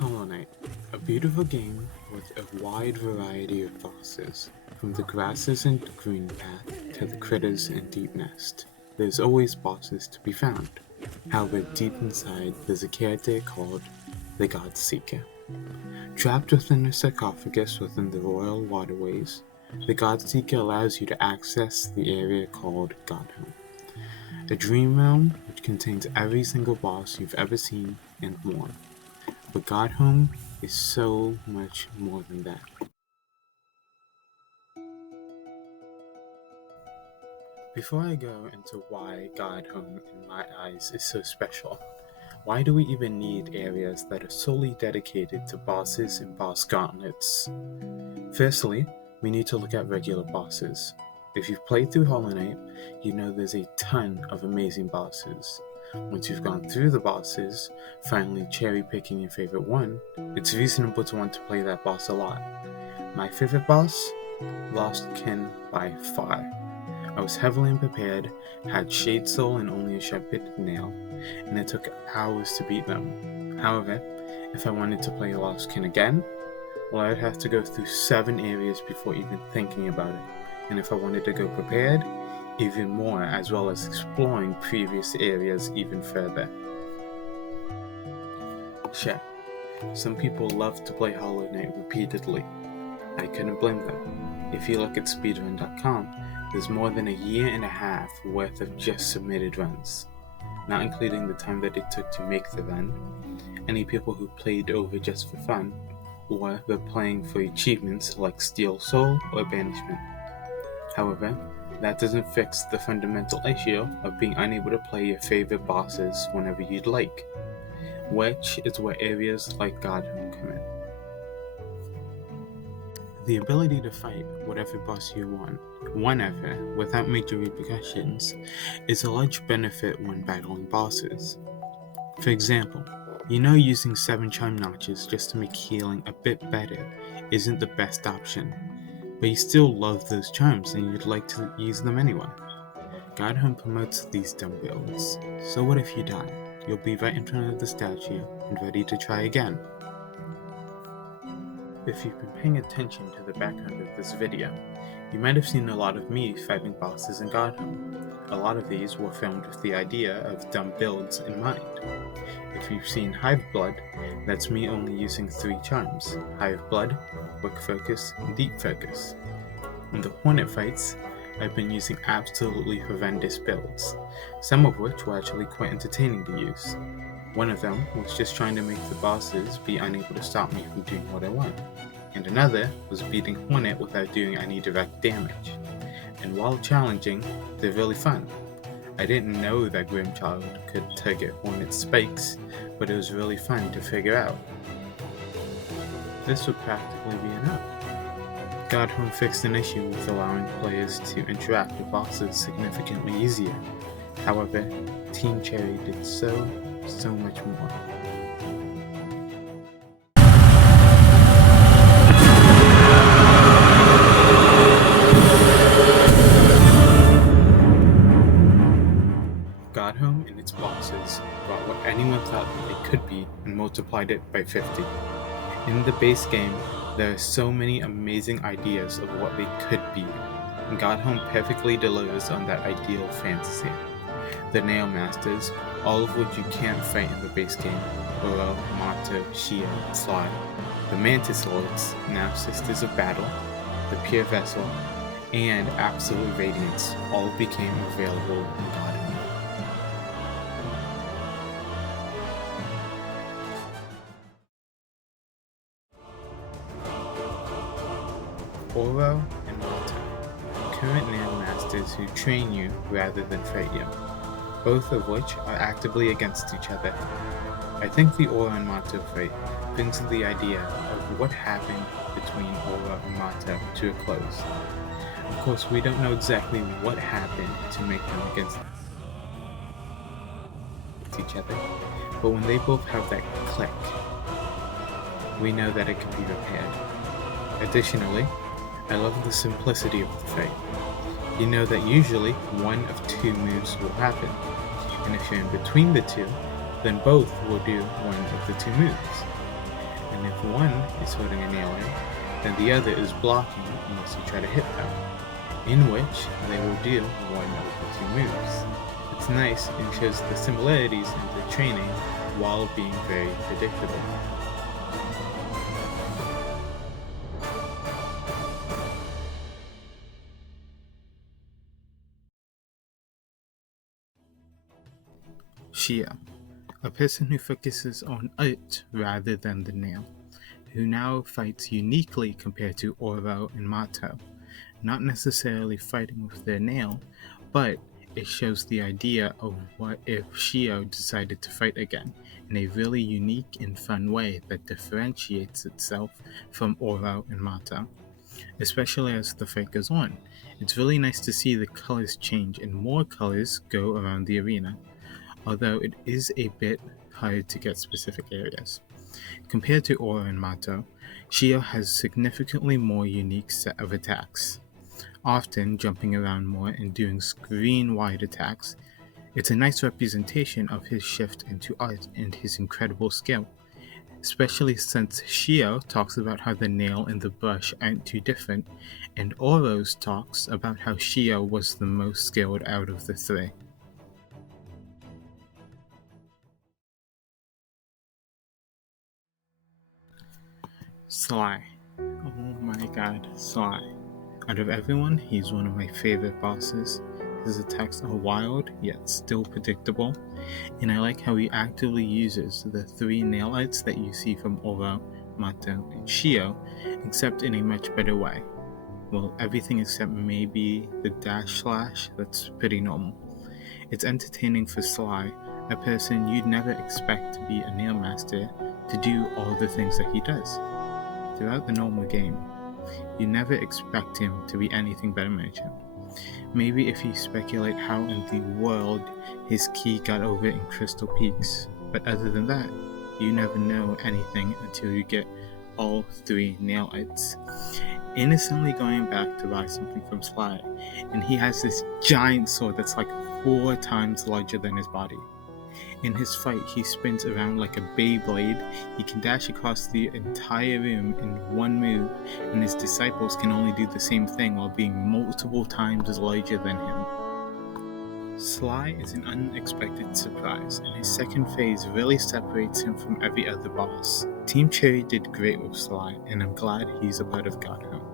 Hallownest, a beautiful game with a wide variety of bosses, from the grasses and green path to the critters in Deep Nest. There's always bosses to be found. However, deep inside, there's a character called the God Seeker. Trapped within a sarcophagus within the royal waterways, the God Seeker allows you to access the area called Godhome, a dream realm which contains every single boss you've ever seen and more. But Godhome is so much more than that. Before I go into why Godhome in my eyes is so special, why do we even need areas that are solely dedicated to bosses and boss gauntlets? Firstly, we need to look at regular bosses. If you've played through Hollow Knight, you know there's a ton of amazing bosses. Once you've gone through the bosses, finally cherry-picking your favorite one, it's reasonable to want to play that boss a lot. My favorite boss? Lost Kin by far. I was heavily unprepared, had Shade Soul and only a sharp-pitted nail, and it took hours to beat them. However, if I wanted to play Lost Kin again, well, I'd have to go through 7 areas before even thinking about it, and if I wanted to go prepared, even more, as well as exploring previous areas even further. Sure, some people love to play Hollow Knight repeatedly. I couldn't blame them. If you look at speedrun.com, there's more than a year and a half worth of just submitted runs, not including the time that it took to make the run, any people who played over just for fun, or they're playing for achievements like Steel Soul or Banishment. However, that doesn't fix the fundamental issue of being unable to play your favorite bosses whenever you'd like, which is where areas like Godhome come in. The ability to fight whatever boss you want, whenever, without major repercussions, is a large benefit when battling bosses. For example, using 7 charm notches just to make healing a bit better isn't the best option, but you still love those charms and you'd like to use them anyway. Godhome promotes these dumb builds, so what if you die? You'll be right in front of the statue and ready to try again. If you've been paying attention to the background of this video, you might have seen a lot of me fighting bosses in Godhome. A lot of these were filmed with the idea of dumb builds in mind. If you've seen Hive Blood, that's me only using 3 charms: Hive Blood, Quick Focus, and Deep Focus. In the Hornet fights, I've been using absolutely horrendous builds, some of which were actually quite entertaining to use. One of them was just trying to make the bosses be unable to stop me from doing what I want, and another was beating Hornet without doing any direct damage. And while challenging, they're really fun. I didn't know that Grimchild could target Hornet's spikes, but it was really fun to figure out. This would practically be enough. Godhome fixed an issue with allowing players to interact with bosses significantly easier. However, Team Cherry did so much more. Godhome and its bosses brought what anyone thought it could be and multiplied it by 50. In the base game, there are so many amazing ideas of what they could be, and Godhome perfectly delivers on that ideal fantasy. The Nail Masters, all of which you can't fight in the base game: Uro, Mato, Shia, and Sly. The Mantis Lords, now Sisters of Battle, the Pure Vessel, and Absolute Radiance all became available in Godhome. Uro and Mato, current Nail Masters who train you rather than fight you, both of which are actively against each other. I think the Uro and Mato fight brings the idea of what happened between Uro and Mato to a close. Of course, we don't know exactly what happened to make them against each other, but when they both have that click, we know that it can be repaired. Additionally, I love the simplicity of the fight. you know that usually one of two moves will happen, and if you're in between the two, then both will do one of the two moves. And if one is holding a nail in, then the other is blocking unless you try to hit them, in which they will do one of the two moves. It's nice and shows the similarities in the training while being very predictable. Shia, a person who focuses on art rather than the nail, who now fights uniquely compared to Oro and Mato, not necessarily fighting with their nail, but it shows the idea of what if Shio decided to fight again in a really unique and fun way that differentiates itself from Oro and Mato, especially as the fight goes on. It's really nice to see the colors change and more colors go around the arena, although it is a bit hard to get specific areas. Compared to Oro and Mato, Shio has significantly more unique set of attacks, often jumping around more and doing screen-wide attacks. It's a nice representation of his shift into art and his incredible skill, especially since Shio talks about how the nail and the brush aren't too different, and Oro's talks about how Shio was the most skilled out of the three. Sly. Oh my god, Sly. Out of everyone, he's one of my favorite bosses. His attacks are wild, yet still predictable, and I like how he actively uses the three nail arts that you see from Oro, Mato, and Shio, except in a much better way. Well, everything except maybe the dash slash, that's pretty normal. It's entertaining for Sly, a person you'd never expect to be a nail master, to do all the things that he does. Throughout the normal game, you never expect him to be anything but a merchant. Maybe if you speculate how in the world his key got over in Crystal Peaks, but other than that, you never know anything until you get all three nail arts. Innocently going back to buy something from Sly, and he has this giant sword that's like 4 times larger than his body. In his fight, he spins around like a Beyblade. He can dash across the entire room in one move, and his disciples can only do the same thing while being multiple times larger than him. Sly is an unexpected surprise, and his second phase really separates him from every other boss. Team Cherry did great with Sly, and I'm glad he's a part of Godhome.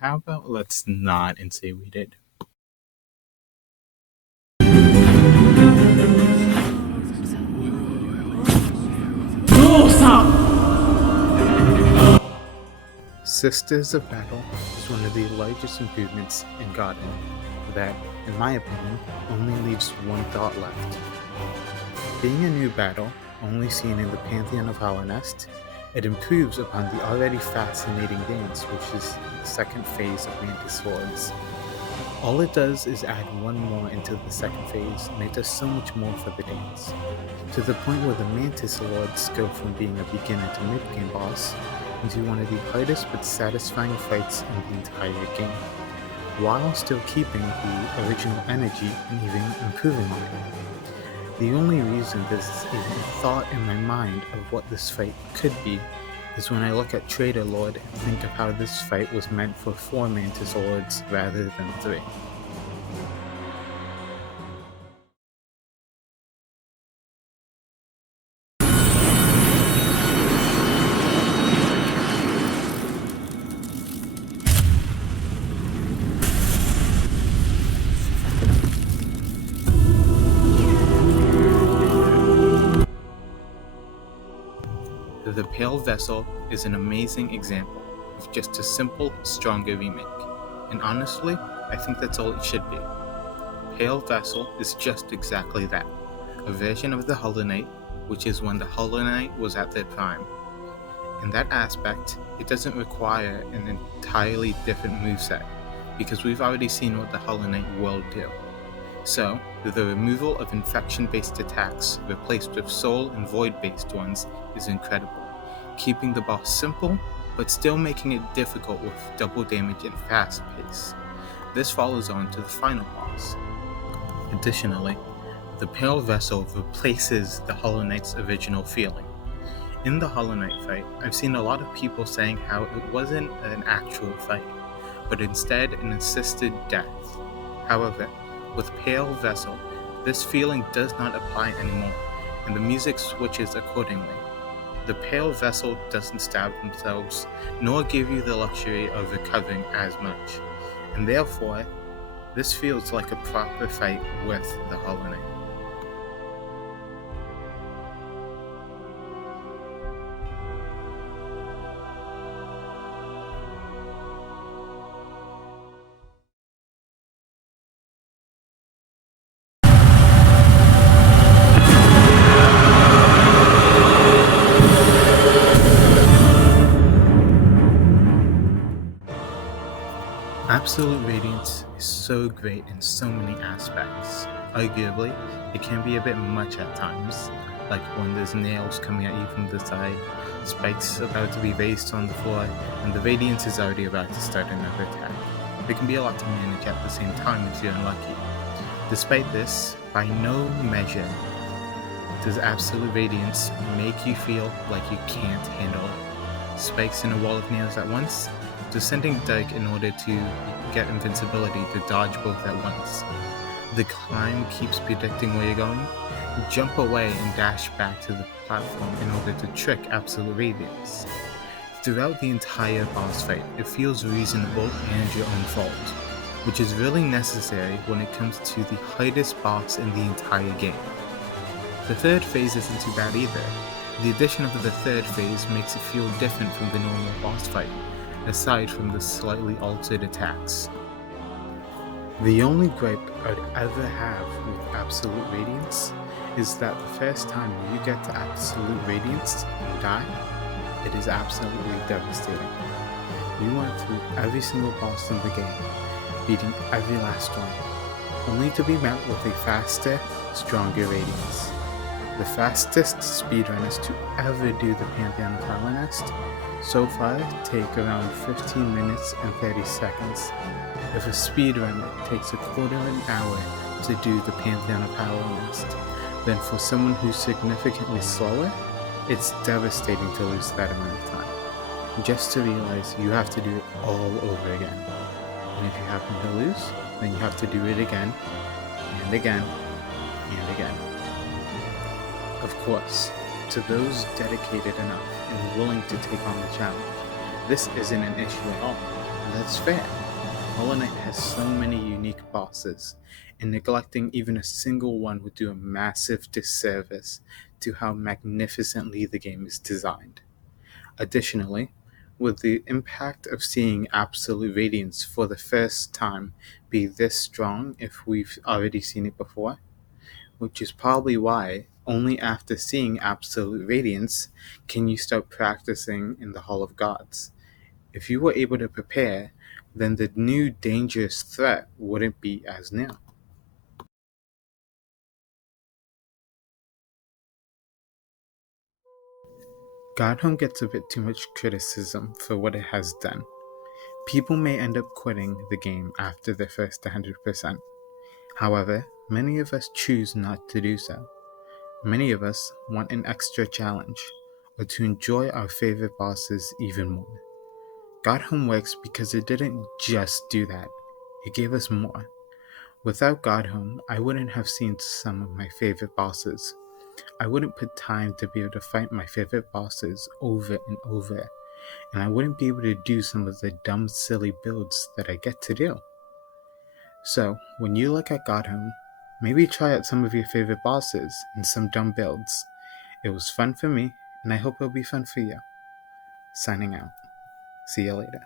How about let's not and say we did? Sisters of Battle is one of the largest improvements in Godhome that, in my opinion, only leaves one thought left. Being a new battle, only seen in the Pantheon of Hallownest, it improves upon the already fascinating dance, which is the second phase of Mantis Swords. All it does is add one more into the second phase, and it does so much more for the dance, to the point where the Mantis Lords go from being a beginner to mid-game boss into one of the hardest but satisfying fights in the entire game, while still keeping the original energy and even improving on it. The only reason this is even a thought in my mind of what this fight could be is when I look at Trader Lord and think of how this fight was meant for 4 Mantis Lords rather than 3. The Pale Vessel is an amazing example of just a simple, stronger remake, and honestly, I think that's all it should be. Pale Vessel is just exactly that, a version of the Hollow Knight, which is when the Hollow Knight was at their prime. In that aspect, it doesn't require an entirely different moveset, because we've already seen what the Hollow Knight will do. So, the removal of infection-based attacks replaced with soul and void-based ones is incredible, keeping the boss simple, but still making it difficult with double damage and fast pace. This follows on to the final boss. Additionally, the Pale Vessel replaces the Hollow Knight's original feeling. In the Hollow Knight fight, I've seen a lot of people saying how it wasn't an actual fight, but instead an assisted death. However, with Pale Vessel, this feeling does not apply anymore, and the music switches accordingly. The Pale Vessel doesn't stab themselves, nor give you the luxury of recovering as much, and therefore, this feels like a proper fight with the Hollow Knight. Absolute Radiance is so great in so many aspects. Arguably, it can be a bit much at times, like when there's nails coming at you from the side, spikes about to be raised on the floor, and the Radiance is already about to start another attack. It can be a lot to manage at the same time if you're unlucky. Despite this, by no measure does Absolute Radiance make you feel like you can't handle it. Spikes in a wall of nails at once, descending dike in order to get invincibility to dodge both at once. The climb keeps predicting where you're going. Jump away and dash back to the platform in order to trick Absolute Radiance. Throughout the entire boss fight, it feels reasonable and your own fault, which is really necessary when it comes to the hardest boss in the entire game. The third phase isn't too bad either. The addition of the third phase makes it feel different from the normal boss fight, aside from the slightly altered attacks. The only gripe I'd ever have with Absolute Radiance is that the first time you get to Absolute Radiance and die, it is absolutely devastating. You went through every single boss in the game, beating every last one, only to be met with a faster, stronger Radiance. The fastest speedrunners to ever do the Pantheon of Hallownest so far take around 15 minutes and 30 seconds. If a speedrunner takes a quarter of an hour to do the Pantheon of Hallownest, then for someone who's significantly slower, it's devastating to lose that amount of time. Just to realize you have to do it all over again. And if you happen to lose, then you have to do it again, and again, and again. Of course, to those dedicated enough and willing to take on the challenge, this isn't an issue at all, and that's fair. Hollow Knight has so many unique bosses, and neglecting even a single one would do a massive disservice to how magnificently the game is designed. Additionally, with the impact of seeing Absolute Radiance for the first time be this strong if we've already seen it before, which is probably why only after seeing Absolute Radiance can you start practicing in the Hall of Gods. If you were able to prepare, then the new dangerous threat wouldn't be as new. Godhome gets a bit too much criticism for what it has done. People may end up quitting the game after the first 100%. However, many of us choose not to do so. Many of us want an extra challenge, or to enjoy our favorite bosses even more. Godhome works because it didn't just do that, it gave us more. Without Godhome, I wouldn't have seen some of my favorite bosses. I wouldn't put time to be able to fight my favorite bosses over and over, and I wouldn't be able to do some of the dumb, silly builds that I get to do. So, when you look at Godhome, maybe try out some of your favorite bosses and some dumb builds. It was fun for me, and I hope it'll be fun for you. Signing out. See you later.